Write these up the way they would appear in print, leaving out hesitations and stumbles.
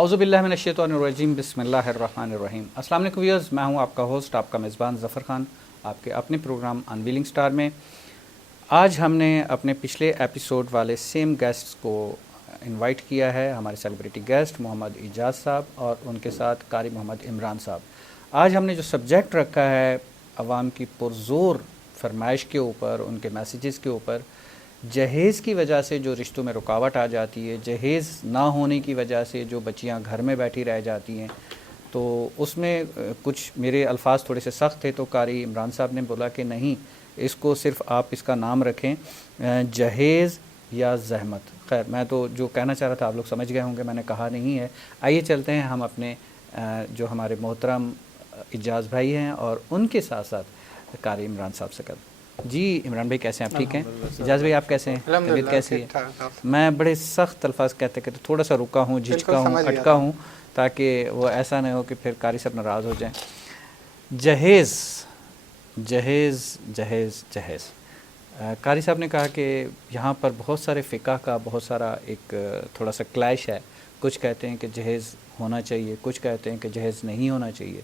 اعوذ باللہ من الشیطان الرجیم بسم اللہ الرحمن الرحیم۔ السلام علیکم ویورز، میں ہوں آپ کا ہوسٹ، آپ کا میزبان ظفر خان، آپ کے اپنے پروگرام انویلنگ سٹار میں۔ آج ہم نے اپنے پچھلے ایپیسوڈ والے سیم گیسٹس کو انوائٹ کیا ہے، ہمارے سیلیبریٹی گیسٹ محمد اعجاز صاحب اور ان کے ساتھ قاری محمد عمران صاحب۔ آج ہم نے جو سبجیکٹ رکھا ہے عوام کی پرزور فرمائش کے اوپر، ان کے میسیجز کے اوپر، جہیز کی وجہ سے جو رشتوں میں رکاوٹ آ جاتی ہے، جہیز نہ ہونے کی وجہ سے جو بچیاں گھر میں بیٹھی رہ جاتی ہیں، تو اس میں کچھ میرے الفاظ تھوڑے سے سخت تھے، تو قاری عمران صاحب نے بولا کہ نہیں، اس کو صرف آپ اس کا نام رکھیں جہیز یا زحمت۔ خیر، میں تو جو کہنا چاہ رہا تھا آپ لوگ سمجھ گئے ہوں گے، میں نے کہا نہیں ہے۔ آئیے چلتے ہیں ہم اپنے جو ہمارے محترم اعجاز بھائی ہیں اور ان کے ساتھ ساتھ قاری عمران صاحب سے کرتے۔ جی عمران بھائی کیسے ہیں آپ؟ ٹھیک ہیں؟ اعجاز بھائی آپ کیسے ہیں؟ طبیعت کیسی ہے؟ میں بڑے سخت الفاظ کہتے تھوڑا سا رکا ہوں، جھجکا ہوں، اٹکا ہوں، تاکہ وہ ایسا نہ ہو کہ پھر قاری صاحب ناراض ہو جائیں۔ جہیز جہیز جہیز جہیز، قاری صاحب نے کہا کہ یہاں پر بہت سارے فقہ کا بہت سارا ایک تھوڑا سا کلیش ہے۔ کچھ کہتے ہیں کہ جہیز ہونا چاہیے، کچھ کہتے ہیں کہ جہیز نہیں ہونا چاہیے۔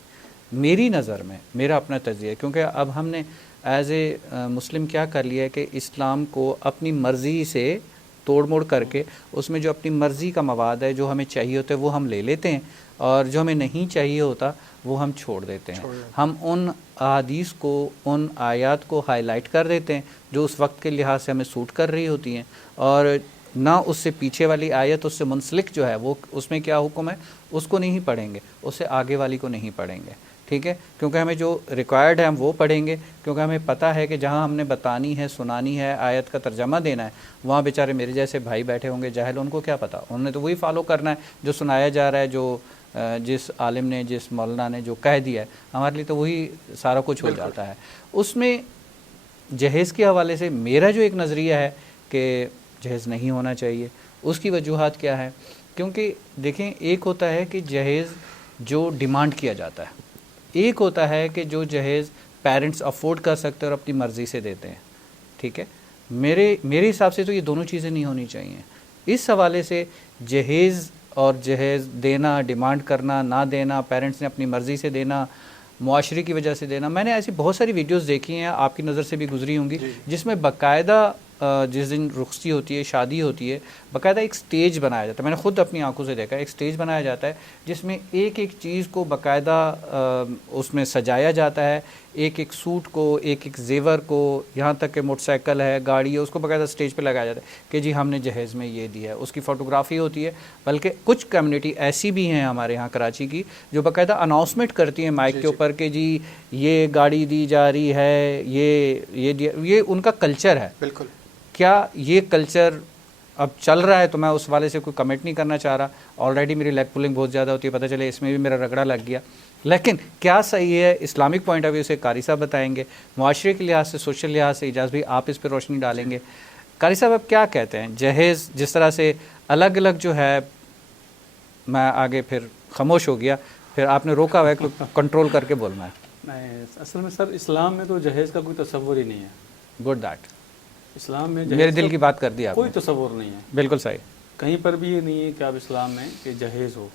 میری نظر میں میرا اپنا تجزیہ ہے، کیونکہ اب ہم نے ایز اے مسلم کیا کر لیا ہے کہ اسلام کو اپنی مرضی سے توڑ موڑ کر کے اس میں جو اپنی مرضی کا مواد ہے، جو ہمیں چاہیے ہوتا ہے وہ ہم لے لیتے ہیں، اور جو ہمیں نہیں چاہیے ہوتا وہ ہم چھوڑ دیتے ہیں۔ ہم ان احادیث کو، ان آیات کو ہائی لائٹ کر دیتے ہیں جو اس وقت کے لحاظ سے ہمیں سوٹ کر رہی ہوتی ہیں، اور نہ اس سے پیچھے والی آیت، اس سے منسلک جو ہے وہ اس میں کیا حکم ہے اس کو نہیں پڑھیں گے، اس سے آگے والی کو نہیں پڑھیں گے، ٹھیک ہے؟ کیونکہ ہمیں جو ریکوائرڈ ہے ہم وہ پڑھیں گے، کیونکہ ہمیں پتہ ہے کہ جہاں ہم نے بتانی ہے، سنانی ہے، آیت کا ترجمہ دینا ہے، وہاں بیچارے میرے جیسے بھائی بیٹھے ہوں گے جاہل، ان کو کیا پتہ، انہوں نے تو وہی فالو کرنا ہے جو سنایا جا رہا ہے، جو جس عالم نے، جس مولانا نے جو کہہ دیا ہے، ہمارے لیے تو وہی سارا کچھ ہو جاتا ہے۔ اس میں جہیز کے حوالے سے میرا جو ایک نظریہ ہے کہ جہیز نہیں ہونا چاہیے، اس کی وجوہات کیا ہے؟ کیونکہ دیکھیں، ایک ہوتا ہے کہ جہیز جو ڈیمانڈ کیا جاتا ہے، ایک ہوتا ہے کہ جو جہیز پیرنٹس افورڈ کر سکتے ہیں اور اپنی مرضی سے دیتے ہیں، ٹھیک ہے؟ میرے حساب سے تو یہ دونوں چیزیں نہیں ہونی چاہیے۔ اس حوالے سے جہیز اور جہیز دینا، ڈیمانڈ کرنا، نہ دینا، پیرنٹس نے اپنی مرضی سے دینا، معاشرے کی وجہ سے دینا، میں نے ایسی بہت ساری ویڈیوز دیکھی ہیں، آپ کی نظر سے بھی گزری ہوں گی، جس میں باقاعدہ جس دن رخصتی ہوتی ہے، شادی ہوتی ہے، باقاعدہ ایک سٹیج بنایا جاتا ہے۔ میں نے خود اپنی آنکھوں سے دیکھا ہے، ایک سٹیج بنایا جاتا ہے جس میں ایک ایک چیز کو باقاعدہ اس میں سجایا جاتا ہے، ایک ایک سوٹ کو، ایک ایک زیور کو، یہاں تک کہ موٹر سائیکل ہے، گاڑی ہے، اس کو باقاعدہ سٹیج پہ لگایا جاتا ہے کہ جی ہم نے جہیز میں یہ دیا ہے، اس کی فوٹوگرافی ہوتی ہے۔ بلکہ کچھ کمیونٹی ایسی بھی ہیں ہمارے یہاں کراچی کی جو باقاعدہ اناؤنسمنٹ کرتی ہیں مائک کے اوپر کہ جی یہ گاڑی دی جا رہی ہے، یہ ان کا کلچر ہے۔ بالکل، کیا یہ کلچر اب چل رہا ہے؟ تو میں اس والے سے کوئی کمنٹ نہیں کرنا چاہ رہا، آلریڈی میری لیگ پولنگ بہت زیادہ ہوتی ہے، پتہ چلے اس میں بھی میرا رگڑا لگ گیا۔ لیکن کیا صحیح ہے اسلامک پوائنٹ آف ویو سے، قاری صاحب بتائیں گے، معاشرے کے لحاظ سے، سوشل لحاظ سے اعجاز بھی آپ اس پہ روشنی ڈالیں گے۔ قاری صاحب اب کیا کہتے ہیں جہیز جس طرح سے الگ الگ جو ہے، میں آگے پھر خاموش ہو گیا، پھر آپ نے روکا ہوا ہے کہ کنٹرول کر کے بولنا ہے۔ نہیں، اصل میں سر اسلام میں تو جہیز کا کوئی تصور ہی نہیں ہے۔ گڈ دیٹ، اسلام میں میرے دل کی بات کر دی آپ، کوئی تصور نہیں ہے، بالکل صحیح، کہیں پر بھی یہ نہیں ہے کہ آپ اسلام میں کہ جہیز ہو۔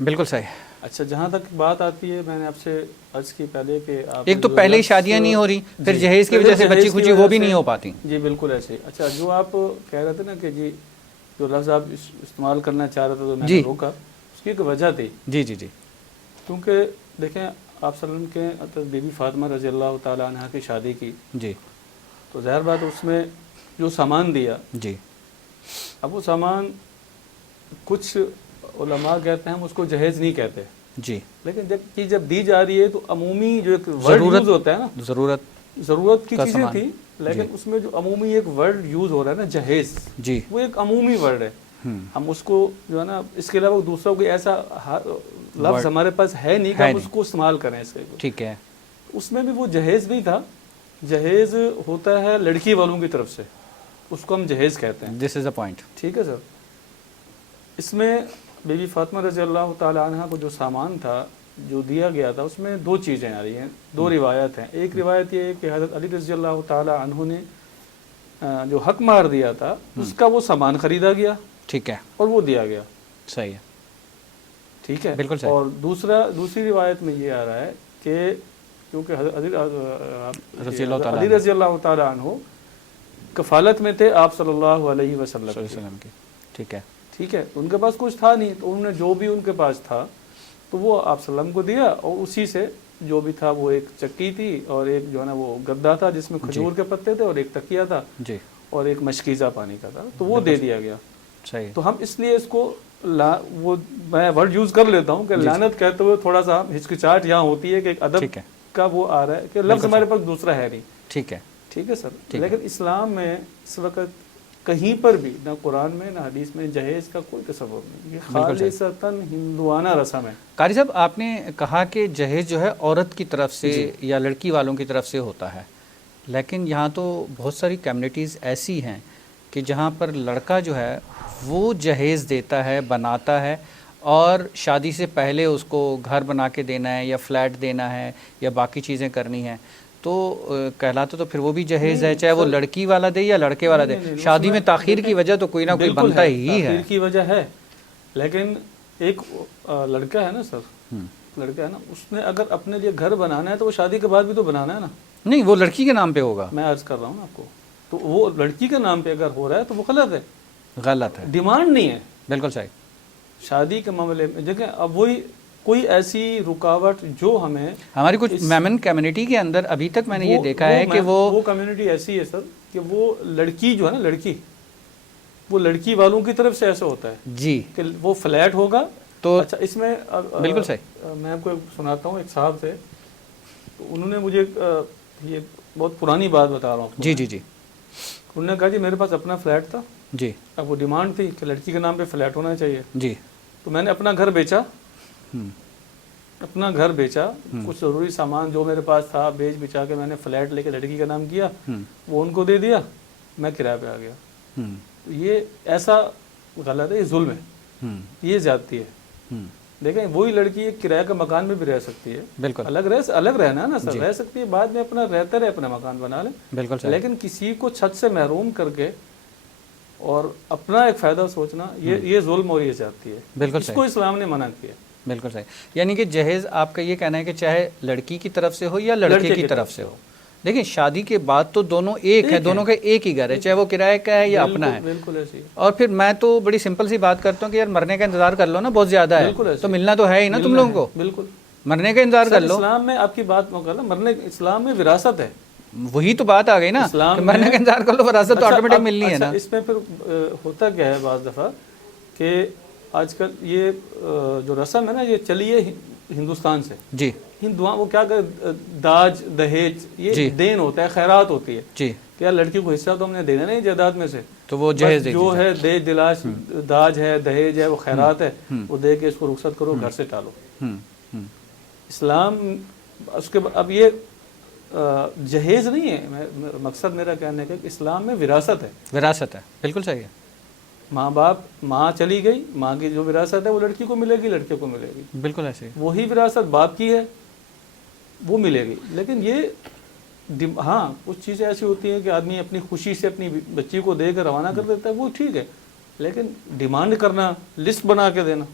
بالکل صحیح۔ اچھا، جہاں تک بات آتی ہے، میں نے آپ سے عرض کی پہلے کہ آپ ایک تو پہلے ہی شادیاں نہیں ہو رہی، پھر جہیز کی وجہ سے بچی کچی وہ بھی نہیں ہو پاتی۔ جی بالکل ایسے۔ اچھا، جو آپ کہہ رہے تھے نا کہ جی جو لفظ آپ استعمال کرنا چاہ رہے تھے تو میں نے روکا، اس کی ایک وجہ تھی۔ جی جی جی، کیونکہ دیکھیں آپ صلی اللہ علیہ وسلم کے بی بی فاطمہ رضی اللہ تعالیٰ عنہ کی شادی کی، جی، تو ظاہر بات اس میں جو سامان دیا، جی، اب وہ سامان کچھ علماء کہتے ہیں ہم اس کو جہیز نہیں کہتے، جی، لیکن جب دی جا رہی ہے تو عمومی جو ایک ورڈ یوز ہوتا ہے نا، ضرورت کی چیزیں تھی، لیکن اس میں جو عمومی ایک ورڈ یوز ہو رہا ہے نا جہیز، جی، وہ ایک عمومی ورڈ ہے۔ ہم اس کو جو ہے نا، اس کے علاوہ دوسرا کوئی ایسا لفظ ہمارے پاس ہے نہیں کہ ہم اس کو استعمال کریں اس کے، ٹھیک ہے؟ اس میں بھی وہ جہیز نہیں تھا۔ جہیز ہوتا ہے لڑکی والوں کی طرف سے، اس کو ہم جہیز کہتے ہیں۔ دس از اے پوائنٹ، ٹھیک ہے سر۔ اس میں بی بی فاطمہ رضی اللہ تعالیٰ عنہ کو جو سامان تھا، جو دیا گیا تھا، اس میں دو چیزیں آ رہی ہیں، دو روایت ہیں۔ ایک روایت یہ ہے کہ حضرت علی رضی اللہ تعالیٰ عنہ نے جو حق مار دیا تھا، اس کا وہ سامان خریدا گیا، ٹھیک ہے، اور وہ دیا گیا۔ صحیح ہے۔ ٹھیک ہے بالکل صحیح. اور دوسری روایت میں یہ آ رہا ہے کہ کیونکہ علی رضی اللہ تعالیٰ عنہ کفالت میں تھے آپ صلی اللہ علیہ وسلم کی. ٹھیک ہے. ٹھیک ہے، ان کے پاس کچھ تھا نہیں، تو انہوں نے جو بھی ان کے پاس تھا تو وہ آپ صلی اللہ علیہ وسلم کو دیا، اور اسی سے جو بھی تھا، وہ ایک چکی تھی اور ایک جو ہے نا وہ گدا تھا جس میں کھجور کے پتے تھے، اور ایک تکیہ تھا جی، اور ایک مشکیزہ پانی کا تھا، تو وہ دے دیا گیا. صحیح. تو ہم اس لیے اس کو وہ میں ورڈ یوز کر لیتا ہوں کہ لعنت کہتے ہوئے تھوڑا سا ہچکچاہٹ یہاں ہوتی ہے کہ ایک ادب کا وہ آ رہا ہے کہ لفظ ہمارے پاس دوسرا ہے نہیں. ٹھیک ہے. ٹھیک ہے سر. لیکن اسلام میں اس وقت کہیں پر بھی نہ قرآن میں نہ حدیث میں جہیز کا کوئی تصور نہیں. یہ خالصتاً ہندوانہ رسم ہے. قاری صاحب، آپ نے کہا کہ جہیز جو ہے عورت کی طرف سے یا لڑکی والوں کی طرف سے ہوتا ہے، لیکن یہاں تو بہت ساری کمیونٹیز ایسی ہیں کہ جہاں پر لڑکا جو ہے وہ جہیز دیتا ہے، بناتا ہے، اور شادی سے پہلے اس کو گھر بنا کے دینا ہے یا فلیٹ دینا ہے یا باقی چیزیں کرنی ہیں، تو کہلاتا تو پھر وہ بھی جہیز ہے، چاہے وہ لڑکی والا دے یا لڑکے والا دے. شادی میں تاخیر کی وجہ تو کوئی نہ کوئی بنتا ہی ہے. تاخیر کی وجہ ہے، لیکن ایک لڑکا ہے نا سر، لڑکا ہے نا، اس نے اگر اپنے لیے گھر بنانا ہے تو وہ شادی کے بعد بھی تو بنانا ہے نا. نہیں، وہ لڑکی کے نام پہ ہوگا. میں عرض کر رہا ہوں آپ کو، تو وہ لڑکی کے نام پہ اگر ہو رہا ہے تو وہ غلط ہے. غلط ہے، ڈیمانڈ نہیں ہے. بالکل صحیح. شادی کے معاملے میں دیکھیں، اب وہی کوئی ایسی رکاوٹ جو ہمیں ہماری کچھ میمن کمیونٹی کے اندر ابھی تک میں نے یہ دیکھا ہے کہ وہ کمیونٹی ایسی ہے سر کہ وہ لڑکی جو ہے نا، لڑکی وہ لڑکی والوں کی طرف سے ایسا ہوتا ہے جی کہ وہ فلیٹ ہوگا. تو اچھا، اس میں بالکل صحیح. میں آپ کو سناتا ہوں. ایک صاحب تھے، انہوں نے مجھے یہ بہت پرانی بات بتا رہا ہوں. جی جی جی. انہوں نے کہا جی میرے پاس اپنا فلیٹ تھا جی. اب وہ ڈیمانڈ تھی کہ لڑکی کے نام پہ فلیٹ ہونا چاہیے. جی. تو میں نے اپنا گھر بیچا، اپنا گھر بیچا، کچھ ضروری سامان جو میرے پاس تھا بیچ بچا کے میں نے فلیٹ لے کے لڑکی کا نام کیا، وہ ان کو دے دیا، میں کرایہ پہ آ گیا. یہ ایسا غلط ہے، یہ ظلم ہے، یہ زیادتی ہے. دیکھیں وہی لڑکی ایک کرایہ کا مکان میں بھی رہ سکتی ہے، بالکل الگ رہنا ہے نا سر، رہ سکتی ہے، بعد میں اپنا رہتا رہے، اپنا مکان بنا لیں. بالکل. لیکن کسی کو چھت سے محروم کر کے اور اپنا ایک فائدہ سوچنا، یہ ظلم اور یہ زیادتی ہے. بالکل اس کو اسلام نے منع کیا. بالکل صحیح. یعنی کہ جہیز آپ کا یہ کہنا ہے کہ چاہے لڑکی کی طرف سے ہو یا لڑکے کی طرف سے ہو. دیکھیں شادی کے بعد تو دونوں ایک ہے، دونوں کا ایک ہی گھر ہے، چاہے وہ کرائے کا ہے یا اپنا ہے. بالکل ایسی. اور پھر میں تو بڑی سمپل سی بات کرتا ہوں کہ یار مرنے کا انتظار کر لو نا، بہت زیادہ ہے تو ملنا تو ہے ہی نا تم لوگوں کو. بالکل مرنے کا انتظار کر لو. اسلام میں آپ کی بات مرنے، اسلام میں وراثت ہے. وہی تو بات آ گئی نا کہ مرنے کا انتظار کر لو، وراثت تو آٹومیٹک ملنی ہے نا. اس میں پھر ہوتا کیا ہے بعض دفعہ کہ آج کل یہ جو رسم ہے نا، یہ چلی ہے ہندوستان سے. جی. ہندوان وہ کیا کہ داج دہیج یہ دین ہوتا ہے، خیرات ہوتی ہے جی کہ لڑکی کو حصہ تو ہم نے دینا نہیں جائیداد میں سے، تو وہ جہیز جو ہے دیج دلاش، داج ہے، دہیج ہے، وہ خیرات ہے، وہ دے کے اس کو رخصت کرو، گھر سے ٹالو. اسلام اس کے اب یہ جہیز نہیں ہے، مقصد میرا کہنے کا کہ اسلام میں وراثت ہے. وراثت ہے، بالکل صحیح ہے. ماں باپ، ماں چلی گئی، ماں کی جو وراثت ہے وہ لڑکی کو ملے گی، لڑکے کو ملے گی. بالکل ایسے. وہی وراثت باپ کی ہے وہ ملے گی. لیکن یہ ہاں کچھ چیزیں ایسی ہوتی ہیں کہ آدمی اپنی خوشی سے اپنی بچی کو دے کر روانہ کر دیتا ہے، وہ ٹھیک ہے، لیکن ڈیمانڈ کرنا، لسٹ بنا کے دینا.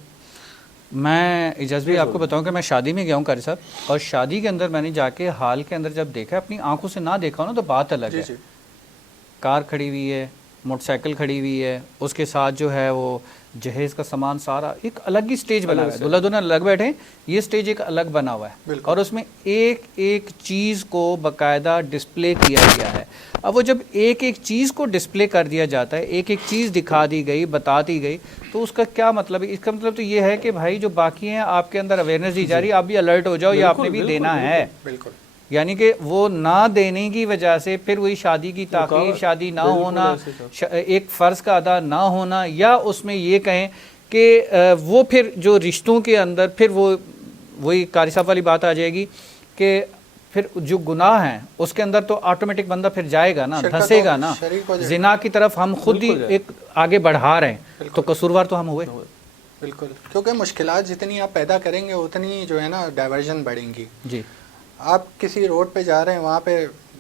میں اجاز بھی آپ کو بتاؤں کہ میں شادی میں گیا ہوں قاری صاحب، اور شادی کے اندر میں نے جا کے ہال کے اندر جب دیکھا، اپنی آنکھوں سے نہ دیکھا نا تو بات الگ ہے. کار کھڑی ہوئی ہے، موٹر سائیکل کھڑی ہوئی ہے، اس کے ساتھ جو ہے وہ جہیز کا سامان سارا ایک الگ ہی سٹیج بنا ہوا ہے. دلہا دلہن الگ بیٹھے ہیں، یہ سٹیج ایک الگ بنا ہوا ہے، اور اس میں ایک ایک چیز کو باقاعدہ ڈسپلے کیا گیا ہے. اب وہ جب ایک ایک چیز کو ڈسپلے کر دیا جاتا ہے، ایک ایک چیز دکھا دی گئی، بتا دی گئی، تو اس کا کیا مطلب ہے؟ اس کا مطلب تو یہ ہے کہ بھائی جو باقی ہیں آپ کے اندر اویئرنیس دی جا رہی ہے، آپ بھی الرٹ ہو جاؤ، یہ آپ نے بھی دینا ہے. یعنی کہ وہ نہ دینے کی وجہ سے پھر وہی شادی کی تاخیر، شادی نہ ہونا، ایک فرض کا ادا نہ ہونا، یا اس میں یہ کہیں کہ وہ پھر جو رشتوں کے اندر پھر وہی قاری صاحب والی بات آ جائے گی کہ پھر جو گناہ ہیں اس کے اندر تو آٹومیٹک بندہ پھر جائے گا نا، دھنسے گا نا. زنا کی طرف ہم خود ہی ایک آگے بڑھا رہے ہیں، تو قصوروار تو ہم ہوئے. بالکل، کیونکہ مشکلات جتنی آپ پیدا کریں گے اتنی جو ہے نا ڈائیورژن بڑھیں گی. جی. آپ کسی روڈ پہ جا رہے ہیں، وہاں پہ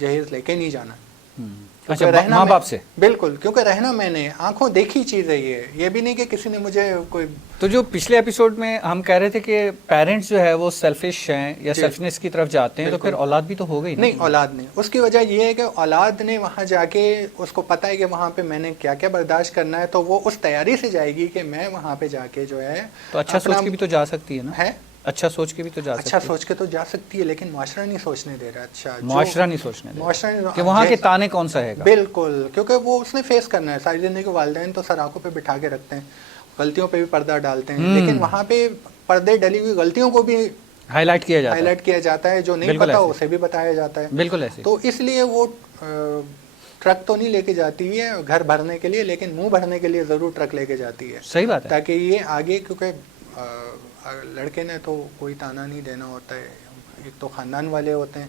جہیز لے کے نہیں جانا. اچھا ماں باپ سے بالکل, کیونکہ رہنا میں نے آنکھوں دیکھی چیز ہے, یہ بھی نہیں کہ کسی نے مجھے کوئی. تو جو پچھلے ایپیسوڈ میں ہم کہہ رہے تھے کہ پیرنٹس جو ہے وہ سیلفش ہیں یا سیلفنس کی طرف جاتے ہیں, تو پھر اولاد بھی تو ہو گئی. نہیں, اولاد نہیں. اس کی وجہ یہ ہے کہ اولاد نے وہاں جا کے اس کو پتہ ہے کہ وہاں پہ میں نے کیا کیا برداشت کرنا ہے, تو وہ اس تیاری سے جائے گی کہ میں وہاں پہ جا کے جو ہے تو اچھا سوچ کے بھی تو جا سکتی ہے نا. ہے اچھا سوچ کے بھی تو جا سکتی ہے. اچھا سوچ کے تو جا سکتی ہے, لیکن معاشرہ نہیں سوچنے دے رہا. اچھا معاشرہ نہیں سوچنے دے معاشرہ کہ وہاں کے تانے کون سا ہے گا. بالکل, کیونکہ وہ اس نے فیس کرنا ہے ساری زندگی. والدین تو سر آنکھوں پہ بٹھا کے رکھتے ہیں, غلطیوں پہ بھی پردہ ڈالتے ہیں, لیکن وہاں پہ پردے ڈلی ہوئی غلطیوں کو بھی ہائی لائٹ کیا جاتا ہے. جو نہیں پتا اسے بھی بتایا جاتا ہے. بالکل ایسے. تو اس لیے وہ ٹرک تو نہیں لے کے جاتی ہے گھر بھرنے کے لیے, لیکن منہ بھرنے کے لیے ضرور ٹرک لے کے جاتی ہے. صحیح بات ہے. تاکہ یہ آگے, کیونکہ لڑکے نے تو کوئی تانا نہیں دینا ہوتا ہے. ایک تو خاندان والے ہوتے ہیں,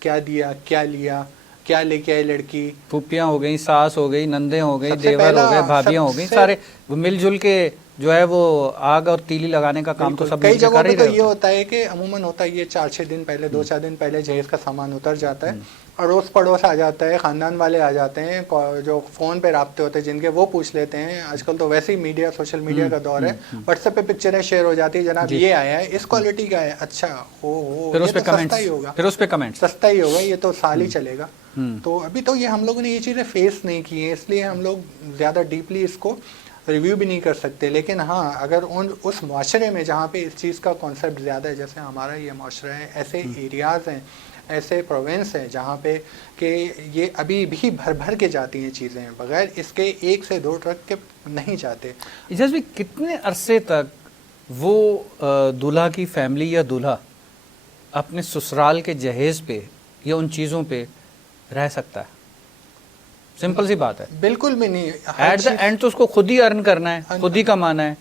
کیا دیا, کیا لیا, کیا لے کے آئی لڑکی, پھوپھیاں ہو گئی, ساس ہو گئی, نندے ہو گئی, دیور ہو گئے, بھابیاں ہو گئی, سارے مل جل کے جو ہے وہ آگ اور تیلی لگانے کا کام تو سب کئی جگہوں پہ تو یہ ہوتا ہے کہ عموماً ہوتا ہے یہ 4-6 دن پہلے, 2-4 دن پہلے جہیز کا سامان اتر جاتا ہے. اڑوس پڑوس آ جاتا ہے, خاندان والے آ جاتے ہیں, جو فون پہ رابطے ہوتے ہیں جن کے, وہ پوچھ لیتے ہیں. آج کل تو ویسے ہی میڈیا, سوشل میڈیا کا دور ہے, واٹس ایپ پہ پکچریں شیئر ہو جاتی ہے, جناب یہ آیا ہے, اس کوالٹی کا ہے. اچھا پھر اس پہ سستا ہی ہوگا, پھر اس پہ کمنٹ سستا ہی ہوگا, یہ تو سال ہی چلے گا. تو ابھی تو یہ ہم لوگوں نے یہ چیزیں فیس نہیں کی ہیں, اس لیے ہم لوگ زیادہ ڈیپلی اس کو ریویو بھی نہیں کر سکتے. لیکن ہاں, اگر اس معاشرے میں جہاں پہ اس چیز کا کانسیپٹ زیادہ ہے, جیسے ہمارا یہ معاشرہ ہے, ایسے ایریاز ہیں, ایسے پروونس ہیں جہاں پہ کہ یہ ابھی بھی بھر بھر کے جاتی ہیں چیزیں, بغیر اس کے 1 سے 2 ٹرک کے نہیں جاتے. اجاز بھی کتنے عرصے تک وہ دولہا کی فیملی یا دولہا اپنے سسرال کے جہیز پہ یا ان چیزوں پہ رہ سکتا ہے؟ سمپل سی بات ہے. بالکل بھی نہیں. ایٹ دا اینڈ تو اس کو خود ہی ارن کرنا ہے, خود ہی کمانا ہے,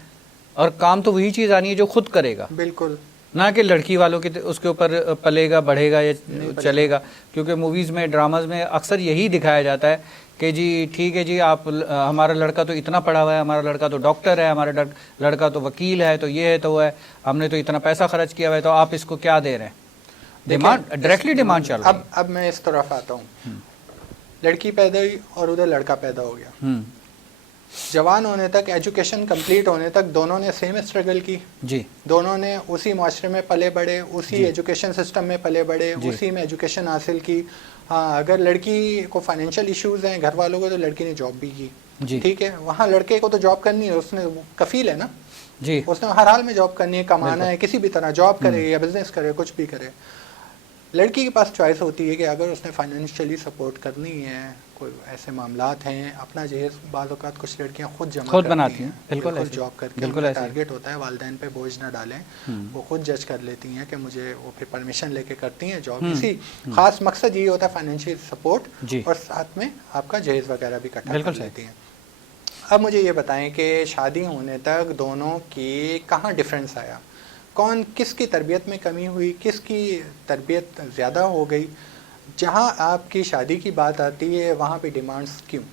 اور کام تو وہی چیز آنی ہے جو خود کرے گا. بالکل, نہ کہ لڑکی والوں کی اس کے اوپر پلے گا, بڑھے گا یا چلے گا. کیونکہ موویز میں, ڈراماز میں اکثر یہی دکھایا جاتا ہے کہ جی ٹھیک ہے جی, آپ ہمارا لڑکا تو اتنا پڑھا ہوا ہے, ہمارا لڑکا تو ڈاکٹر ہے, ہمارا لڑکا تو وکیل ہے, تو یہ ہے تو وہ ہے, ہم نے تو اتنا پیسہ خرچ کیا ہوا ہے, تو آپ اس کو کیا دے رہے ہیں. ڈیمانڈ, ڈائریکٹلی ڈیمانڈ چل رہی ہے. اب میں اس طرف آتا ہوں. لڑکی پیدا ہوئی اور ادھر لڑکا پیدا ہو گیا. جوان ہونے تک, ایجوکیشن کمپلیٹ ہونے تک دونوں نے سیم اسٹرگل کی. جی, دونوں نے اسی معاشرے میں پلے بڑھے, اسی ایجوکیشن سسٹم میں پلے بڑھے, اسی میں ایجوکیشن حاصل کی. ہاں, اگر لڑکی کو فائنینشیل ایشوز ہیں گھر والوں کو, تو لڑکی نے جاب بھی کی. ٹھیک ہے, وہاں لڑکے کو تو جاب کرنی ہے, اس نے کفیل ہے نا, جی, اس نے ہر حال میں جاب کرنی ہے, کمانا ہے, کسی بھی طرح جاب کرے یا بزنس کرے, کچھ بھی کرے. لڑکی کے پاس چوائس ہوتی ہے کہ اگر اس نے فائنینشیلی سپورٹ کرنی ہے, کوئی ایسے معاملات ہیں, اپنا جہیز بعض اوقات کچھ لڑکیاں خود جمع بناتی ہیں, بالکل جاب کر کے, ان کا ٹارگیٹ ہوتا ہے والدین پہ بوجھ نہ ڈالیں, وہ خود جج کر لیتی ہیں کہ مجھے, وہ پھر پرمیشن لے کے کرتی ہیں جاب. اسی خاص مقصد یہ ہوتا ہے فائنینشیل سپورٹ, اور ساتھ میں آپ کا جہیز وغیرہ بھی اکٹھا کر لیتی ہیں. اب مجھے یہ بتائیں کہ شادی ہونے تک دونوں کی کہاں ڈفرینس آیا, کون کس کی تربیت میں کمی ہوئی, کس کی تربیت زیادہ ہو گئی. جہاں آپ کی شادی کی بات آتی ہے وہاں پہ ڈیمانڈس کیوں؟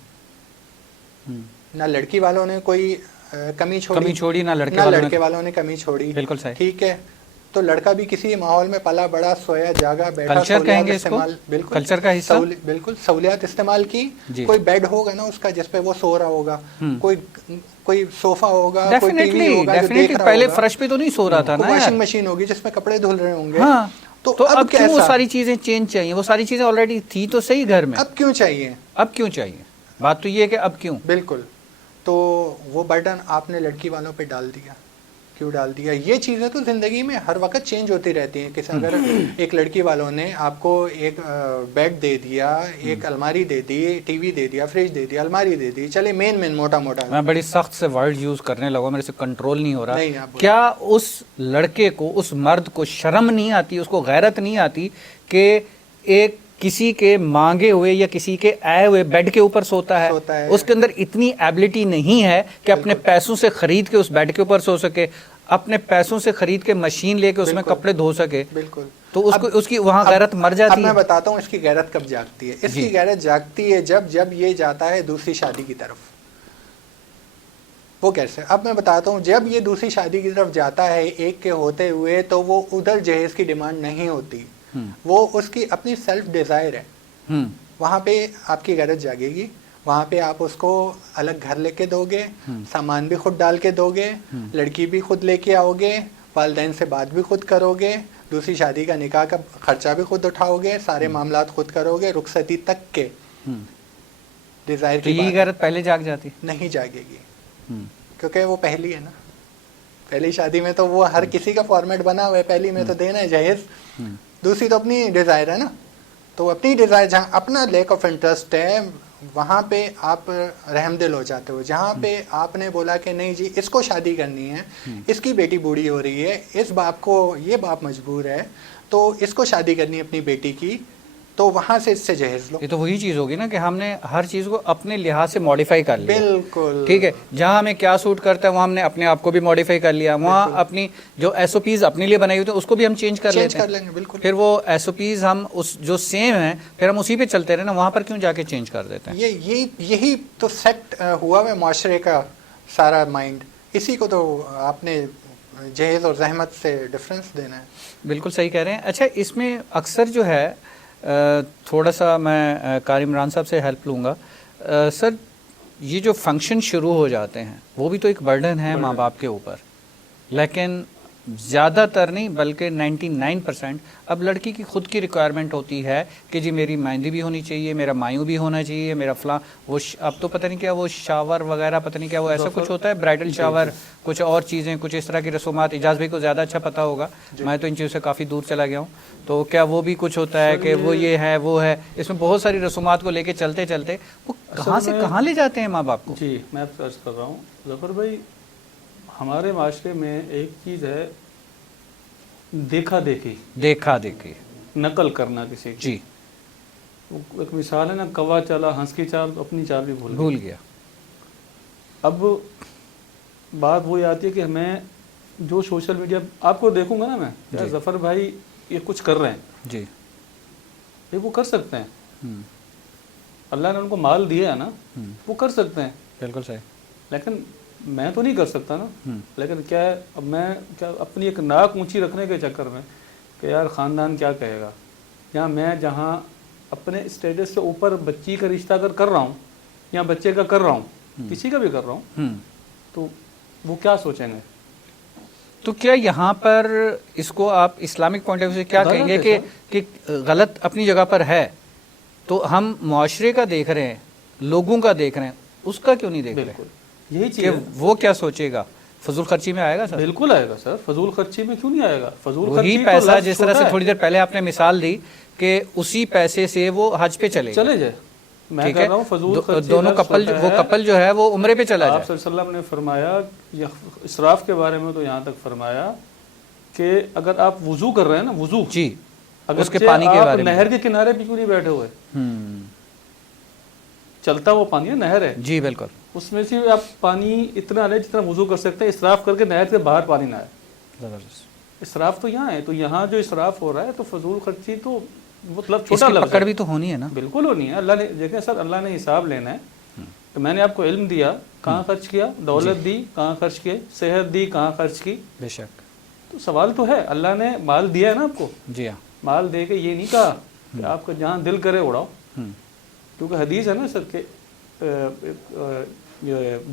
نہ لڑکی والوں نے کوئی کمی چھوڑی, نہ لڑکے والوں نے کمی چھوڑی. بالکل صحیح. ٹھیک ہے, تو لڑکا بھی کسی ماحول میں پلا بڑا, سویا جاگا, بیٹھا, کلچر کہیں گے اس کو, بالکل کلچر کا حصہ, بالکل سہولیات استعمال کی. کوئی بیڈ ہوگا نا اس کا جس پہ وہ سو رہا ہوگا, کوئی صوفہ ہوگا, کوئی ٹی وی ہوگا جو دیکھ رہا ہوگا. پہلے فرش پہ تو نہیں سو رہا تھا نا, واشنگ مشین ہوگی جس میں کپڑے دھل رہے ہوں گے. تو اب کیوں وہ ساری چیزیں چینج چاہیے؟ وہ ساری چیزیں آلریڈی تھی تو صحیح گھر میں, اب کیوں چاہیے؟ اب کیوں چاہیے؟ بات تو یہ ہے کہ اب کیوں. بالکل, تو وہ برڈن آپ نے لڑکی والوں پہ ڈال دیا. کیوں ڈال دیا؟ یہ چیزیں تو زندگی میں ہر وقت چینج ہوتی رہتی ہیں. کسی اگر ایک لڑکی والوں نے آپ کو ایک بیڈ دے دیا, ایک الماری دے دی, ٹی وی دے دیا, فریج دے دیا, الماری دے دی, چلے مین موٹا میں بڑی سخت سے ورڈ یوز کرنے لگا, میرے سے کنٹرول نہیں ہو رہا. کیا اس لڑکے کو, اس مرد کو شرم نہیں آتی, اس کو غیرت نہیں آتی کہ ایک کسی کے مانگے ہوئے یا کسی کے آئے ہوئے بیڈ کے اوپر سوتا ہے؟ اس کے اندر اتنی ایبلٹی نہیں ہے کہ اپنے پیسوں سے خرید کے اس بیڈ کے اوپر سو سکے, اپنے پیسوں سے خرید کے مشین لے کے اس میں کپڑے دھو سکے. بالکل, تو اس کی وہاں غیرت مر جاتی ہے. میں بتاتا ہوں اس کی غیرت کب جاگتی ہے. اس کی غیرت جاگتی ہے جب یہ جاتا ہے دوسری شادی کی طرف. وہ کیسے؟ اب میں بتاتا ہوں. جب یہ دوسری شادی کی طرف جاتا ہے ایک کے ہوتے ہوئے, تو وہ ادھر جہیز کی ڈیمانڈ نہیں ہوتی, وہ اس کی اپنی سیلف ڈیزائر ہے. وہاں پہ آپ کی غرض جاگے گی، وہاں پہ آپ اس کو الگ گھر لے کے دو گے، سامان بھی خود ڈال کے دو گے، لڑکی بھی خود لے کے آؤ گے، والدین سے بات بھی خود کرو گے، دوسری شادی کا نکاح کا خرچہ بھی خود اٹھاؤ گے، سارے معاملات خود کرو گے، رخصتی تک کے ڈیزائر کی یہ غرض پہلے جاگ جاتی نہیں جاگے گی، کیونکہ وہ پہلی ہے نا، پہلی شادی میں تو وہ ہر کسی کا فارمیٹ بنا ہوا ہے، پہلی میں تو دینا ہے جہیز، دوسری تو اپنی ڈیزائر ہے نا، تو اپنی ڈیزائر جہاں اپنا لیک آف انٹرسٹ ہے وہاں پہ آپ رحم دل ہو جاتے ہو. جہاں پہ آپ نے بولا کہ نہیں جی اس کو شادی کرنی ہے، اس کی بیٹی بوڑھی ہو رہی ہے، اس باپ کو یہ باپ مجبور ہے تو اس کو شادی کرنی ہے اپنی بیٹی کی، تو وہاں سے اس سے جہیز لو. یہ تو وہی چیز ہوگی نا کہ ہم نے ہر چیز کو اپنے لحاظ سے ماڈیفائی کر لیا. بالکل ٹھیک ہے، جہاں ہمیں کیا سوٹ کرتا ہے وہاں ہم نے اپنے آپ کو بھی ماڈیفائی کر لیا، وہاں اپنی جو ایس او پیز اپنے لیے بنائی ہوئی تھی اس کو بھی ہم چینج کر لیتے ہیں. لیں گے بالکل. پھر وہ ایس او پیز ہم اس جو سیم ہیں پھر ہم اسی پہ چلتے رہے نا، وہاں پر کیوں جا کے چینج کر دیتے ہیں؟ یہی تو سیٹ ہوا ہے معاشرے کا سارا مائنڈ، اسی کو تو آپ نے جہیز اور زحمت سے ڈفرینس دینا ہے. بالکل صحیح کہہ رہے ہیں. اچھا اس میں اکثر جو ہے تھوڑا سا میں قاری عمران صاحب سے ہیلپ لوں گا. سر یہ جو فنکشن شروع ہو جاتے ہیں وہ بھی تو ایک برڈن ہے ماں باپ کے اوپر، لیکن زیادہ تر نہیں بلکہ 99% اب لڑکی کی خود کی ریکوائرمنٹ ہوتی ہے کہ جی میری مہندی بھی ہونی چاہیے، میرا مایوں بھی ہونا چاہیے، میرا فلاں وہ اب تو پتہ نہیں کیا وہ شاور وغیرہ پتہ نہیں کیا وہ ایسا کچھ ہوتا ہے، برائڈل شاور، کچھ اور چیزیں، کچھ اس طرح کی رسومات. اجاز بھائی کو زیادہ اچھا پتہ ہوگا، میں تو ان چیزوں سے کافی دور چلا گیا ہوں. تو کیا وہ بھی کچھ ہوتا ہے کہ وہ یہ ہے وہ ہے، اس میں بہت ساری رسومات کو لے کے چلتے چلتے وہ کہاں سے کہاں لے جاتے ہیں ماں باپ کو؟ جی میں آپ سے عرض کر رہا ہوں ظفر بھائی، ہمارے معاشرے میں ایک چیز ہے دیکھا دیکھی، نقل کرنا کسی کی. جی ایک مثال ہے نا، کوا چلا ہنس کی چال اپنی چال بھی بھول گیا. اب بات وہی آتی ہے کہ میں جو سوشل میڈیا آپ کو دیکھوں گا نا میں ظفر بھائی یہ کچھ کر رہے ہیں جی، یہ وہ کر سکتے ہیں، اللہ نے ان کو مال دیا ہے نا، وہ کر سکتے ہیں. بالکل صحیح. لیکن میں تو نہیں کر سکتا نا. لیکن کیا ہے، اب میں کیا اپنی ایک ناک اونچی رکھنے کے چکر میں کہ یار خاندان کیا کہے گا، یا میں جہاں اپنے اسٹیٹس سے اوپر بچی کا رشتہ اگر کر رہا ہوں یا بچے کا کر رہا ہوں، کسی کا بھی کر رہا ہوں، تو وہ کیا سوچیں گے؟ تو کیا یہاں پر اس کو آپ اسلامک پوائنٹ آف ویو سے کیا کہیں گے کہ غلط اپنی جگہ پر ہے، تو ہم معاشرے کا دیکھ رہے ہیں، لوگوں کا دیکھ رہے ہیں، اس کا کیوں نہیں دیکھ رہے؟ یہی چیز کہ وہ کیا سوچے گا؟ فضول خرچی میں آئے گا سر؟ بالکل آئے گا سر، فضول خرچی میں کیوں نہیں آئے گا؟ فضول وہی خرچی پیسہ جس طرح سے تھوڑی دیر پہلے آپ نے مثال دی کہ اسی پیسے سے وہ حج پہ چلے جائے. میں کہہ رہا ہوں فضول خرچی دونوں کپل، وہ کپل جو ہے وہ عمرے پہ چلا جائے. آپ صلی اللہ علیہ وسلم نے فرمایا اسراف کے بارے میں، تو یہاں تک فرمایا کہ اگر آپ وضو کر رہے ہیں نا، وضو جی، اگر اس کے پانی کے بارے میں نہر کے کنارے پہ کیوں نہیں بیٹھے ہوئے؟ چلتا وہ پانی ہے، نہر ہے، جی بالکل، اس میں سے آپ پانی اتنا لیں جتنا وضو کر سکتے ہیں، اسراف کر کے نہر سے باہر پانی نہ آئے. اسراف تو یہاں ہے، تو یہاں جو اسراف ہو رہا ہے تو فضول خرچی تو مطلب چھوٹا لفظ ہے، پکڑ بھی تو ہونی ہے نا. بالکل ہونی ہے. اللہ نے دیکھیں سر، اللہ نے حساب لینا ہے کہ میں نے آپ کو علم دیا، کہاں خرچ کیا، دولت دی کہاں خرچ کیے، صحت دی کہاں خرچ کی. بے شک. تو سوال تو ہے، اللہ نے مال دیا ہے نا آپ کو، جی ہاں، مال دے کے یہ نہیں کہا کہ آپ کو جہاں دل کرے اڑاؤ، کیونکہ حدیث ہے نا سر کہ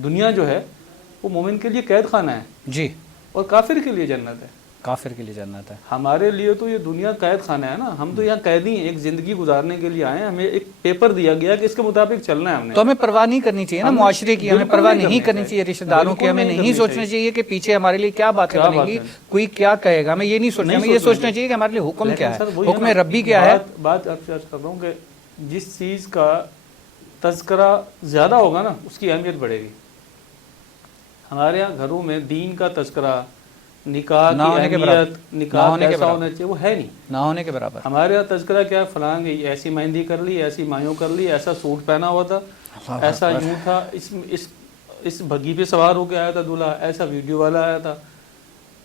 دنیا جو ہے وہ مومن کے لیے قید خانہ ہے، جی، اور کافر کے لیے جنت ہے. کافر کے لیے جنت ہے. ہمارے لیے تو یہ دنیا قید خانہ ہے نا، ہم تو یہاں قیدی ہیں، ایک زندگی گزارنے کے لیے آئے ہیں، ہمیں ایک پیپر دیا گیا کہ اس کے مطابق چلنا ہے. ہم نے تو ہمیں پرواہ نہیں کرنی چاہیے نا معاشرے کی، ہمیں پرواہ نہیں کرنی چاہیے رشتہ داروں کی، ہمیں نہیں سوچنا چاہیے کہ پیچھے ہمارے لیے کیا باتیں بنیں گی، کوئی کیا کہے گا، ہمیں یہ نہیں سوچنا، ہمیں یہ سوچنا چاہیے کہ ہمارے لیے حکم کیا ہے، حکم ربی کیا ہے. بات آپ سے عرض کر رہا ہوں کہ جس چیز کا تذکرہ زیادہ ہوگا نا اس کی اہمیت بڑھے گی. ہمارے یہاں گھروں میں دین کا تذکرہ، نکاح کی اہمیت، نکاح کیسا ہونا چاہیے، وہ ہے نہیں، نہ ہونے کے برابر. ہمارے یہاں تذکرہ کیا، فلاں ایسی مہندی کر لی، ایسی مایوں کر لی، ایسا سوٹ پہنا ہوا تھا، ایسا یوں تھا، اس بگی پہ سوار ہو کے آیا تھا دولہا، ایسا ویڈیو والا آیا تھا.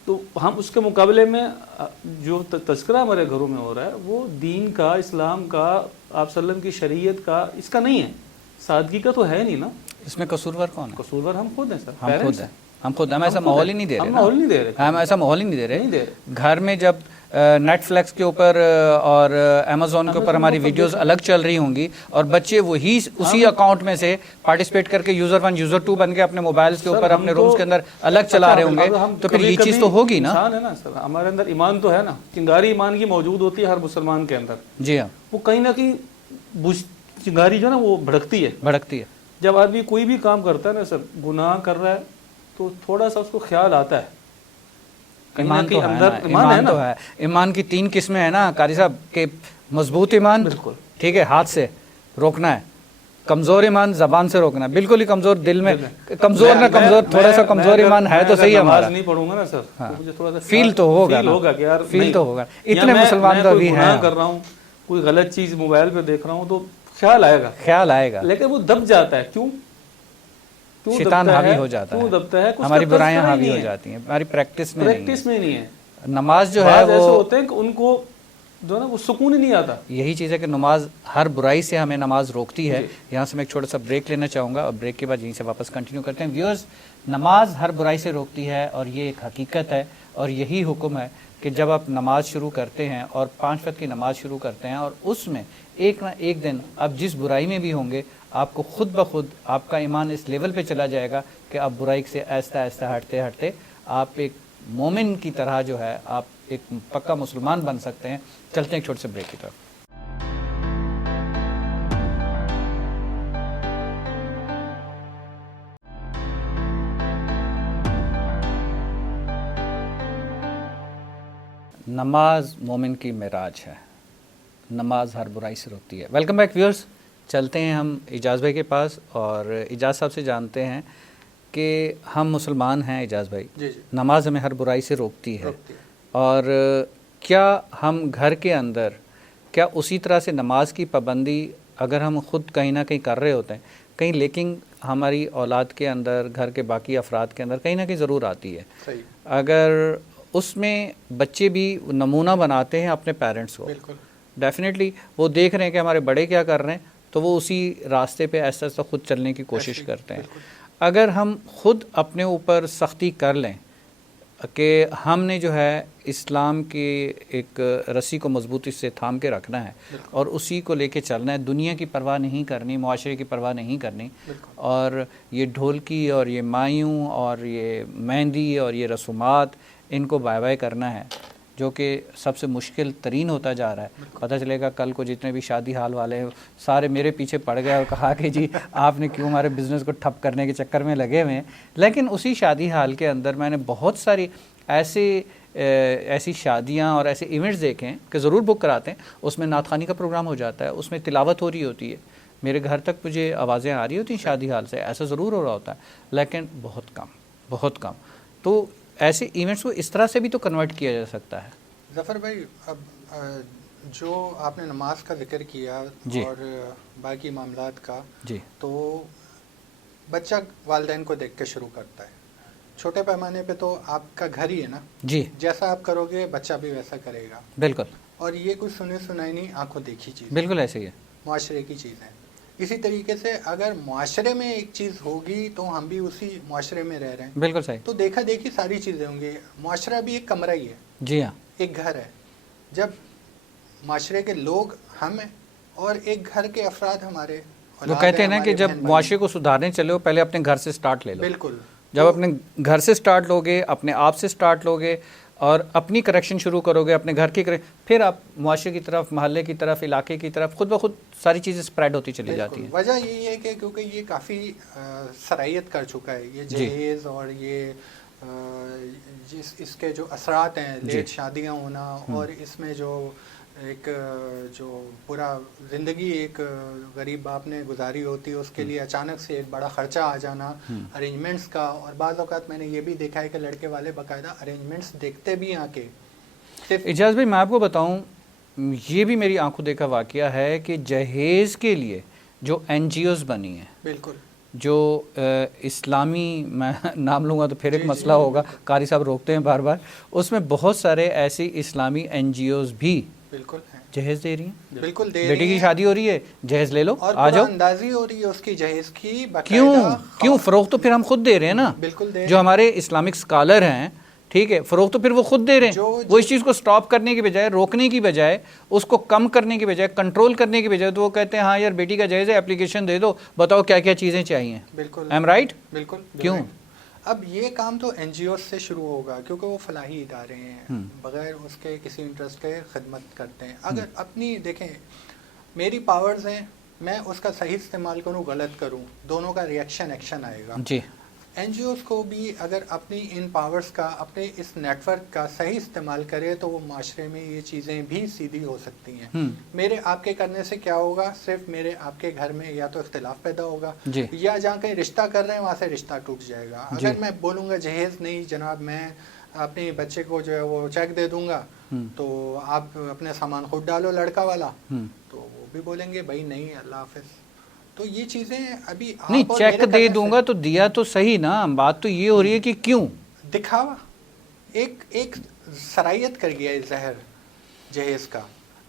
تو ہم اس کے مقابلے میں جو تذکرہ ہمارے گھروں میں ہو رہا ہے وہ دین کا، اسلام کا، آپ صلی اللہ علیہ وسلم کی شریعت کا، اس کا نہیں ہے، سادگی کا تو ہے نہیں نا. اس میں قصورور کون ہے؟ قصورور ہم خود ہیں سر، ہم خود ہیں. ہم ایسا ماحول ہی نہیں دے رہے، ہم ایسا ماحول ہی نہیں دے رہے. گھر میں جب نیٹ فلیکس کے اوپر اور امیزون کے اوپر ہماری ویڈیوز الگ چل رہی ہوں گی اور بچے وہی اسی اکاؤنٹ میں سے پارٹیسپیٹ کر کے یوزر 1 یوزر 2 بن کے اپنے موبائلز کے اوپر اپنے رومز کے اندر الگ چلا رہے ہوں گے, تو پھر یہ چیز تو ہوگی نا. انسان ہے نا سر, ہمارے اندر ایمان تو ہے نا, چنگاری ایمان کی موجود ہوتی ہے ہر مسلمان کے اندر. جی ہاں, وہ کہیں نہ کہیں چنگاری جو ہے نا وہ بھڑکتی ہے. جب آدمی کوئی بھی کام کرتا ہے نا سر, گناہ کر رہا ہے تو تھوڑا سا اس کو خیال آتا ہے. ایمان تو ہے, ایمان کی 3 قسمیں ہیں نا قاری صاحب, کہ مضبوط ایمان, بالکل ٹھیک ہے, ہاتھ سے روکنا ہے, کمزور ایمان زبان سے روکنا ہے, بالکل ہی کمزور دل میں, کمزور نہ کمزور, تھوڑا سا کمزور ایمان ہے تو صحیح ہمارا. نہیں پڑھوں گا نا سر تو مجھے تھوڑا سا فیل تو ہوگا کہ یار فیل تو ہوگا. اتنے مسلمان تو ابھی ہیں, کر رہا ہوں کوئی غلط چیز موبائل پہ دیکھ رہا ہوں تو خیال آئے گا, لیکن وہ دب جاتا ہے. کیوں؟ شیطان حاوی ہو جاتا ہے, ہماری برائیاں حاوی ہو جاتی ہیں, ہماری پریکٹس میں نہیں ہے. نماز جو ہے وہ ایسے ہوتے ہیں کہ ان کو جو نا وہ سکون ہی نہیں آتا. یہی چیز ہے کہ نماز ہر برائی سے ہمیں نماز روکتی ہے. یہاں سے میں ایک چھوٹا سا بریک لینا چاہوں گا اور بریک کے بعد یہیں سے واپس کنٹینیو کرتے ہیں. ویورز, نماز ہر برائی سے روکتی ہے اور یہ ایک حقیقت ہے اور یہی حکم ہے کہ جب آپ نماز شروع کرتے ہیں اور 5 وقت کی نماز شروع کرتے ہیں اور اس میں ایک نہ ایک دن آپ جس برائی میں بھی ہوں گے, آپ کو خود بخود آپ کا ایمان اس لیول پہ چلا جائے گا کہ آپ برائی سے آہستہ آہستہ ہٹتے ہٹتے آپ ایک مومن کی طرح جو ہے آپ ایک پکا مسلمان بن سکتے ہیں. چلتے ہیں ایک چھوٹے سے بریک کی طرف. نماز مومن کی معراج ہے, نماز ہر برائی سے روکتی ہے. ویلکم بیک ویورز, چلتے ہیں ہم اجاز بھائی کے پاس اور اجاز صاحب سے جانتے ہیں کہ ہم مسلمان ہیں. اجاز بھائی, نماز ہمیں ہر برائی سے روکتی ہے اور کیا ہم گھر کے اندر کیا اسی طرح سے نماز کی پابندی اگر ہم خود کہیں نہ کہیں کر رہے ہوتے ہیں کہیں, لیکن ہماری اولاد کے اندر, گھر کے باقی افراد کے اندر کہیں نہ کہیں ضرور آتی ہے, اگر اس میں بچے بھی نمونہ بناتے ہیں اپنے پیرنٹس کو, ڈیفینیٹلی وہ دیکھ رہے ہیں کہ ہمارے بڑے کیا کر رہے ہیں تو وہ اسی راستے پہ ایسا ایسا خود چلنے کی کوشش کرتے ہیں. اگر ہم خود اپنے اوپر سختی کر لیں کہ ہم نے جو ہے اسلام کی ایک رسی کو مضبوطی سے تھام کے رکھنا ہے اور اسی کو لے کے چلنا ہے, دنیا کی پرواہ نہیں کرنی, معاشرے کی پرواہ نہیں کرنی, اور یہ ڈھولکی اور یہ مایوں اور یہ مہندی اور یہ رسومات ان کو بائے بائے کرنا ہے, جو کہ سب سے مشکل ترین ہوتا جا رہا ہے. پتہ چلے گا کل کو جتنے بھی شادی حال والے ہیں سارے میرے پیچھے پڑ گئے اور کہا کہ جی آپ نے کیوں ہمارے بزنس کو ٹھپ کرنے کے چکر میں لگے ہوئے ہیں. لیکن اسی شادی حال کے اندر میں نے بہت ساری ایسی شادیاں اور ایسے ایونٹس دیکھے ہیں کہ ضرور بک کراتے ہیں, اس میں نعت خوانی کا پروگرام ہو جاتا ہے, اس میں تلاوت ہو رہی ہوتی ہے, میرے گھر تک مجھے آوازیں آ رہی ہوتی ہیں شادی حال سے, ایسا ضرور ہو رہا ہوتا ہے, لیکن بہت کم. تو ایسے ایونٹس کو اس طرح سے بھی تو کنورٹ کیا جا سکتا ہے. ظفر بھائی, اب جو آپ نے نماز کا ذکر کیا اور باقی معاملات کا, تو بچہ والدین کو دیکھ کے شروع کرتا ہے. چھوٹے پیمانے پہ تو آپ کا گھر ہی ہے نا, جیسا آپ کرو گے بچہ بھی ویسا کرے گا. بالکل. اور یہ کوئی سنی سنائی نہیں, آنکھوں دیکھی چیز, بالکل ایسے ہی ہے, معاشرے کی چیز ہے. اسی طریقے سے اگر معاشرے میں ایک چیز ہوگی تو ہم بھی اسی معاشرے میں رہ رہے ہیں. بالکل صحیح. تو دیکھا دیکھی ساری چیزیں ہوں گی. معاشرہ بھی ایک کمرہ ہی ہے. جی ہاں, ایک گھر ہے. جب معاشرے کے لوگ ہم ہیں اور ایک گھر کے افراد ہمارے, وہ کہتے ہیں نا کہ جب معاشرے کو سدھارنے چلے ہو پہلے اپنے گھر سے سٹارٹ لے لو. بالکل. جب اپنے گھر سے سٹارٹ لوگے, اپنے آپ سے سٹارٹ لوگے اور اپنی کریکشن شروع کرو گے, اپنے گھر کی پھر آپ معاشرے کی طرف, محلے کی طرف, علاقے کی طرف خود بخود ساری چیزیں سپریڈ ہوتی چلی جاتی ہیں. وجہ یہی ہے کہ کیونکہ یہ کافی سرائیت کر چکا ہے یہ جہیز اور یہ اس کے جو اثرات ہیں, لیٹ شادیاں ہونا اور اس میں جو ایک جو پورا زندگی ایک غریب باپ نے گزاری ہوتی ہے, اس کے لیے اچانک سے ایک بڑا خرچہ آ جانا ارینجمنٹس کا. اور بعض اوقات میں نے یہ بھی دیکھا ہے کہ لڑکے والے باقاعدہ ارینجمنٹس دیکھتے بھی آ کے. اجاز بھائی میں آپ کو بتاؤں, یہ بھی میری آنکھوں دیکھا واقعہ ہے کہ جہیز کے لیے جو این جی اوز بنی ہیں, بالکل, جو اسلامی, میں نام لوں گا تو پھر ایک مسئلہ ہوگا, قاری صاحب روکتے ہیں بار بار, اس میں بہت سارے ایسی اسلامی این جی اوز بھی بالکل جہیز دے رہی ہیں. بالکل, بیٹی کی شادی ہو رہی ہے, جہیز لے لو, آ جاؤ. اندازی ہو رہی ہے اس کی جہیز کی. کیوں فروخت تو پھر ہم خود دے رہے ہیں نا. بالکل, جو ہمارے اسلامک اسکالر ہیں, ٹھیک ہے, فروغ تو پھر وہ خود دے رہے ہیں. وہ اس چیز کو سٹاپ کرنے کی بجائے, روکنے کی بجائے, اس کو کم کرنے کی بجائے, کنٹرول کرنے کی بجائے, تو وہ کہتے ہیں ہاں یار بیٹی کا جہیز ہے, اپلیکیشن دے دو, بتاؤ کیا کیا چیزیں چاہیے. بالکل ایم رائٹ. بالکل. کیوں؟ اب یہ کام تو این جی اوز سے شروع ہوگا کیونکہ وہ فلاحی ادارے ہیں, بغیر اس کے کسی انٹرسٹ کے خدمت کرتے ہیں. اگر اپنی دیکھیں میری پاورز ہیں, میں اس کا صحیح استعمال کروں غلط کروں, دونوں کا ریئیکشن ایکشن آئے گا. جی. این جی اوز کو بھی اگر اپنی ان پاورز کا, اپنے اس نیٹ ورک کا صحیح استعمال کرے تو وہ معاشرے میں یہ چیزیں بھی سیدھی ہو سکتی ہیں. میرے آپ کے کرنے سے کیا ہوگا, صرف میرے آپ کے گھر میں یا تو اختلاف پیدا ہوگا, یا جہاں کہیں رشتہ کر رہے ہیں وہاں سے رشتہ ٹوٹ جائے گا. اگر میں بولوں گا جہیز نہیں جناب, میں اپنے بچے کو جو ہے وہ چیک دے دوں گا, تو آپ اپنے سامان خود ڈالو لڑکا والا, تو وہ بھی بولیں گے بھائی نہیں اللہ حافظ. تو یہ چیزیں ابھی نہیں, چیک دے دوں گا تو دیا تو صحیح نا, بات تو یہ ہو رہی ہے کہ کیوں دکھاوا. ایک سرائیت کر گیا ہے زہر جہیز کا.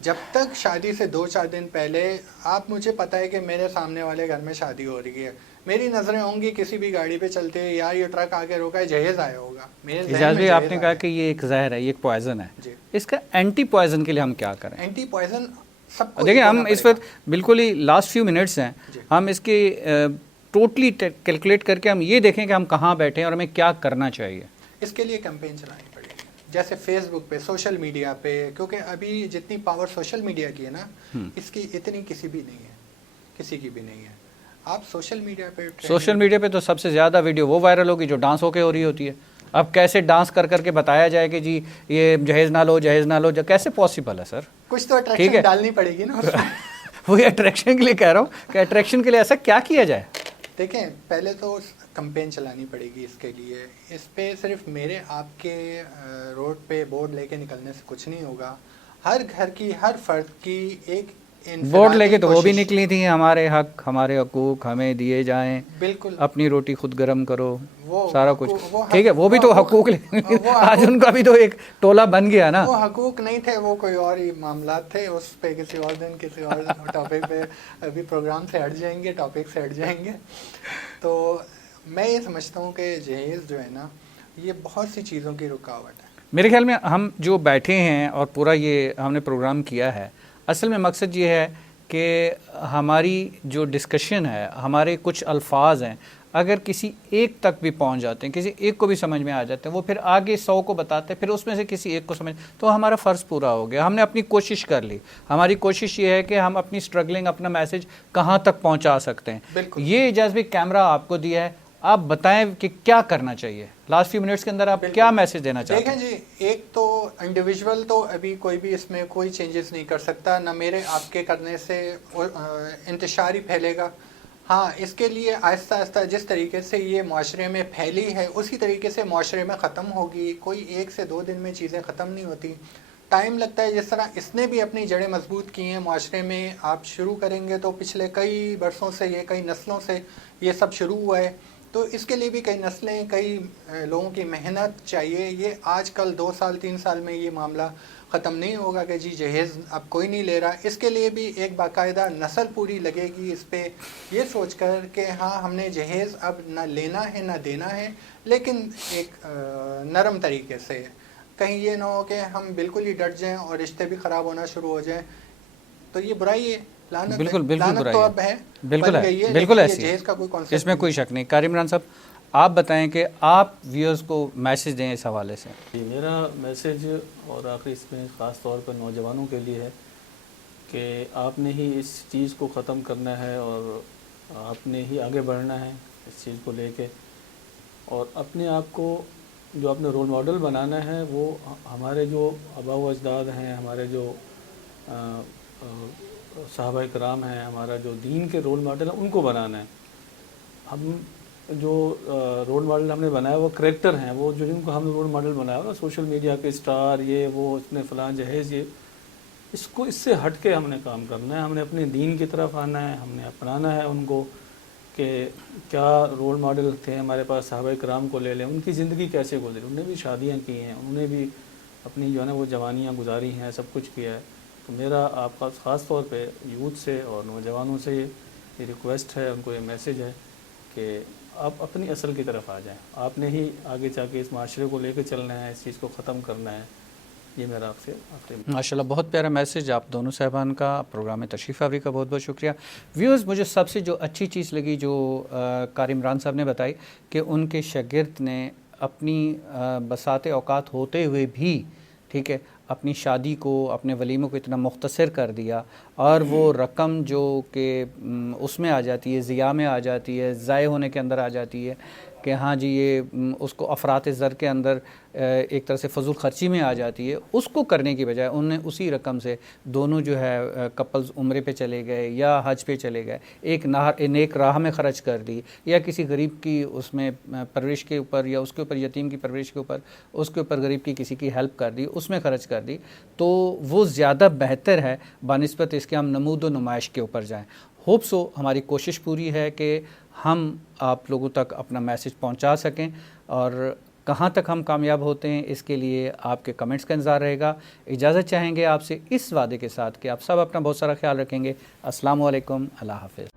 جب تک شادی سے 2-4 دن پہلے آپ, مجھے پتا ہے کہ میرے سامنے والے گھر میں شادی ہو رہی ہے, میری نظریں ہوں گی کسی بھی گاڑی پہ چلتے ہیں, یار یہ ٹرک آگے روکا ہے, جہیز آیا ہوگا. اجاز بھائی آپ نے کہا کہ یہ ایک زہر ہے, یہ ایک پوائزن ہے, اس کا اینٹی پوائزن کے لیے ہم کیا کریں؟ اینٹی پوائزن دیکھیں ہم اس وقت بالکل ہی لاسٹ فیو منٹس ہیں, ہم اس کی ٹوٹلی کیلکولیٹ کر کے ہم یہ دیکھیں کہ ہم کہاں بیٹھے ہیں اور ہمیں کیا کرنا چاہیے. اس کے لیے کیمپین چلانی پڑے گی, جیسے فیس بک پہ, سوشل میڈیا پہ, کیونکہ ابھی جتنی پاور سوشل میڈیا کی ہے نا, اس کی اتنی کسی بھی نہیں ہے, کسی کی بھی نہیں ہے. آپ سوشل میڈیا پہ تو سب سے زیادہ ویڈیو وہ وائرل ہوگی جو ڈانس ہو کے ہو رہی ہوتی ہے. اب کیسے ڈانس کر کر کے بتایا جائے کہ جی یہ جہیز نہ لو, جہیز نہ لو, کیسے پاسبل ہے سر؟ کچھ تو اٹریکشن ڈالنی پڑے گی نا. وہی اٹریکشن کے لیے کہہ رہا ہوں کہ اٹریکشن کے لیے ایسا کیا کیا جائے. دیکھیں پہلے تو کمپین چلانی پڑے گی اس کے لیے. اس پہ صرف میرے آپ کے روڈ پہ بورڈ لے کے نکلنے سے کچھ نہیں ہوگا. ہر گھر کی, ہر فرد کی ایک بورڈ لے کے تو وہ بھی نکلی تھی, ہمارے حق ہمارے حقوق ہمیں دیے جائیں, بالکل, اپنی روٹی خود گرم کرو, سارا کچھ ٹھیک ہے. وہ بھی تو حقوق, آج ان کا بھی تو ایک ٹولہ بن گیا نا. وہ حقوق نہیں تھے, وہ کوئی اور ہی معاملات تھے. اس پہ کسی اور دن کسی اور ٹاپک پہ, ابھی پروگرام سے ہٹ جائیں گے, ٹاپک سے ہٹ جائیں گے. تو میں یہ سمجھتا ہوں کہ جہیز جو ہے نا, یہ بہت سی چیزوں کی رکاوٹ ہے. میرے خیال میں ہم جو بیٹھے ہیں اور پورا یہ ہم نے پروگرام کیا ہے, اصل میں مقصد یہ ہے کہ ہماری جو ڈسکشن ہے, ہمارے کچھ الفاظ ہیں, اگر کسی ایک تک بھی پہنچ جاتے ہیں, کسی ایک کو بھی سمجھ میں آ جاتے ہیں, وہ پھر آگے 100 کو بتاتے ہیں, پھر اس میں سے کسی ایک کو سمجھ, تو ہمارا فرض پورا ہو گیا. ہم نے اپنی کوشش کر لی. ہماری کوشش یہ ہے کہ ہم اپنی اسٹرگلنگ, اپنا میسج کہاں تک پہنچا سکتے ہیں. یہ اجاز بھی کیمرہ آپ کو دیا ہے, آپ بتائیں کہ کیا کرنا چاہیے. لاسٹ فیو منٹس کے اندر آپ کیا میسج دینا چاہتے ہیں؟ دیکھیں جی, ایک تو انڈیویجول تو ابھی کوئی بھی اس میں کوئی چینجز نہیں کر سکتا, نہ میرے آپ کے کرنے سے انتشار ہی پھیلے گا. ہاں, اس کے لیے آہستہ آہستہ جس طریقے سے یہ معاشرے میں پھیلی ہے اسی طریقے سے معاشرے میں ختم ہوگی. کوئی 1 سے 2 دن میں چیزیں ختم نہیں ہوتی, ٹائم لگتا ہے. جس طرح اس نے بھی اپنی جڑیں مضبوط کی ہیں معاشرے میں, آپ شروع کریں گے تو پچھلے کئی برسوں سے, یہ کئی نسلوں سے یہ سب شروع ہوا ہے. تو اس کے لیے بھی کئی نسلیں, کئی لوگوں کی محنت چاہیے. یہ آج کل 2 سال 3 سال میں یہ معاملہ ختم نہیں ہوگا کہ جی جہیز اب کوئی نہیں لے رہا. اس کے لیے بھی ایک باقاعدہ نسل پوری لگے گی اس پہ, یہ سوچ کر کہ ہاں ہم نے جہیز اب نہ لینا ہے نہ دینا ہے, لیکن ایک نرم طریقے سے. کہیں یہ نہ ہو کہ ہم بالکل ہی ڈٹ جائیں اور رشتے بھی خراب ہونا شروع ہو جائیں. تو یہ برائی ہے, بالکل برائی تو اب ہے, بالکل ایسی ہے, اس میں کوئی شک نہیں. قاری عمران صاحب آپ بتائیں کہ آپ ویورز کو میسج دیں اس حوالے سے. جی, میرا میسج اور آخری اس میں خاص طور پر نوجوانوں کے لیے ہے کہ آپ نے ہی اس چیز کو ختم کرنا ہے اور آپ نے ہی آگے بڑھنا ہے اس چیز کو لے کے, اور اپنے آپ کو جو اپنے رول ماڈل بنانا ہے وہ ہمارے جو آباء و اجداد ہیں, ہمارے جو صحابہ کرام ہیں, ہمارا جو دین کے رول ماڈل ہیں ان کو بنانا ہے. ہم جو رول ماڈل ہم نے بنایا وہ کریکٹر ہیں, وہ جو جن کو ہم نے رول ماڈل بنایا نا, سوشل میڈیا کے اسٹار, یہ وہ اس نے فلاں جہیز, یہ اس سے ہٹ کے ہم نے کام کرنا ہے. ہم نے اپنے دین کی طرف آنا ہے, ہم نے اپنانا ہے ان کو کہ کیا رول ماڈل تھے ہمارے پاس. صحابہ کرام کو لے لیں, ان کی زندگی کیسے گزری, انہوں نے بھی شادیاں کی ہیں, انہوں نے بھی اپنی جو ہے نا وہ جوانیاں گزاری ہیں, سب کچھ کیا ہے. تو میرا آپ کا خاص طور پہ یوتھ سے اور نوجوانوں سے یہ ریکویسٹ ہے, ان کو یہ میسج ہے کہ آپ اپنی اصل کی طرف آ جائیں. آپ نے ہی آگے جا کے اس معاشرے کو لے کے چلنا ہے, اس چیز کو ختم کرنا ہے. یہ میرا آپ سے ماشاء اللہ بہت پیارا میسج آپ دونوں صاحبان کا. پروگرام میں تشریف آوری کا بہت بہت شکریہ. ویورز, مجھے سب سے جو اچھی چیز لگی جو قاری عمران صاحب نے بتائی کہ ان کے شاگرد نے اپنی بساط اوقات ہوتے ہوئے بھی, ٹھیک ہے, اپنی شادی کو, اپنے ولیموں کو اتنا مختصر کر دیا, اور وہ رقم جو کہ اس میں آ جاتی ہے, ضیاء میں آ جاتی ہے, ضائع ہونے کے اندر آ جاتی ہے کہ ہاں جی یہ اس کو افراط زر کے اندر ایک طرح سے فضول خرچی میں آ جاتی ہے, اس کو کرنے کی بجائے انہوں نے اسی رقم سے دونوں جو ہے کپلز عمرے پہ چلے گئے یا حج پہ چلے گئے, ایک نیک راہ میں خرچ کر دی, یا کسی غریب کی اس میں پرورش کے اوپر, یا اس کے اوپر یتیم کی پرورش کے اوپر, اس کے اوپر غریب کی کسی کی ہیلپ کر دی, اس میں خرچ کر دی, تو وہ زیادہ بہتر ہے بنسبت اس کے ہم نمود و نمائش کے اوپر جائیں. ہوپ سو ہماری کوشش پوری ہے کہ ہم آپ لوگوں تک اپنا میسج پہنچا سکیں, اور کہاں تک ہم کامیاب ہوتے ہیں اس کے لیے آپ کے کمنٹس کا انتظار رہے گا. اجازت چاہیں گے آپ سے اس وعدے کے ساتھ کہ آپ سب اپنا بہت سارا خیال رکھیں گے. السلام علیکم, اللہ حافظ.